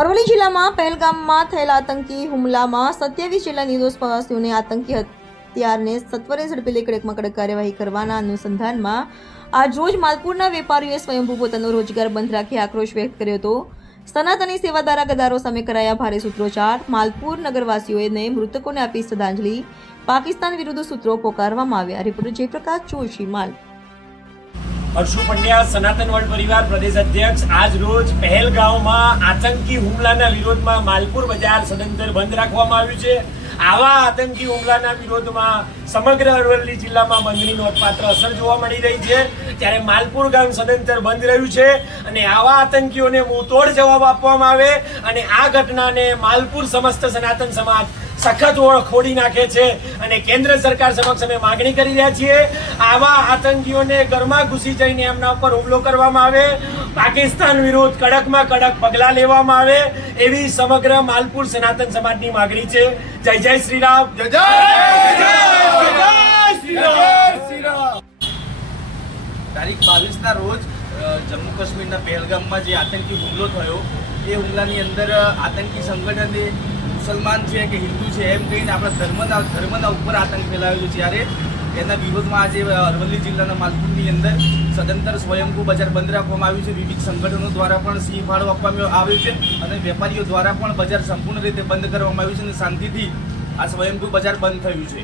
અરવલ્લી જિલ્લામાં પહેલગામમાં થયેલા આતંકી હુમલામાં 27 જેટલા નિર્દોષ પ્રવાસીઓને આતંકી હત્યારને સત્વરે ઝડપી લઈ કડકમાં કડક કાર્યવાહી કરવાના અનુસંધાનમાં આજરોજ માલપુરના વેપારીઓએ સ્વયંભૂ પોતાનો રોજગાર બંધ રાખી આક્રોશ વ્યક્ત કર્યો હતો। સનાતની સેવા દ્વારા ગદારો સામે કરાયા ભારે સૂત્રોચ્ચાર। માલપુર નગરવાસીઓને મૃતકોને આપી શ્રદ્ધાંજલિ। પાકિસ્તાન વિરુદ્ધ સૂત્રો પોકારવામાં આવ્યા। રિપોર્ટર જયપ્રકાશ જોશી, માલપુર। હર્ષુ પંડ્યા, સનાતન વર્લ્ડ પરિવાર પ્રદેશ અધ્યક્ષ। આજ રોજ પહેલગામમાં આતંકી હુમલાના વિરોધમાં માલપુર બજાર સદંતર બંધ રાખવામાં આવ્યું છે। આવા આતંકી હુમલાના વિરોધમાં સમગ્ર અરવલ્લી જિલ્લામાં બંધની નોંધપાત્ર અસર જોવા મળી રહી છે। ત્યારે માલપુર ગામ સદંતર બંધ રહ્યું છે અને આવા આતંકીઓને મુંહતોડ જવાબ આપવામાં આવે અને આ ઘટનાને માલપુર સમસ્ત સનાતન સમાજ સખત ખોડી નાખે છે અને કેન્દ્ર સરકાર સમક્ષ અમે માગણી કરી રહ્યા છીએ, આવા આતંકીઓને ઘરમાં ઘૂસી જઈને એમના ઉપર હુમલો કરવામાં આવે, પાકિસ્તાન વિરુદ્ધ કડકમાં કડક પગલાં લેવામાં આવે એવી સમગ્ર માલપુર સનાતન સમાજની માગણી છે। જય જય શ્રી રામ, જય જય શ્રી રામ। તારીખ 22 ના રોજ જમ્મુ કાશ્મીરના પહેલગામમાં જે આતંકી હુમલો થયો એ હુમલાની અંદર આતંકી સંગઠને મુસલમાન છે કે હિન્દુ છે એમ કહીને આપણા ધર્મના ઉપર આતંક ફેલાવ્યો છે। જ્યારે એના વિરોધમાં આજે અરવલ્લી જિલ્લાના માલપુરની અંદર સદંતર સ્વયંભૂ બજાર બંધ રાખવામાં આવ્યું છે। વિવિધ સંગઠનો દ્વારા પણ સિંહ ફાળો આપવામાં આવ્યો છે અને વેપારીઓ દ્વારા પણ બજાર સંપૂર્ણ રીતે બંધ કરવામાં આવ્યું છે અને શાંતિથી આ સ્વયંભૂ બજાર બંધ થયું છે।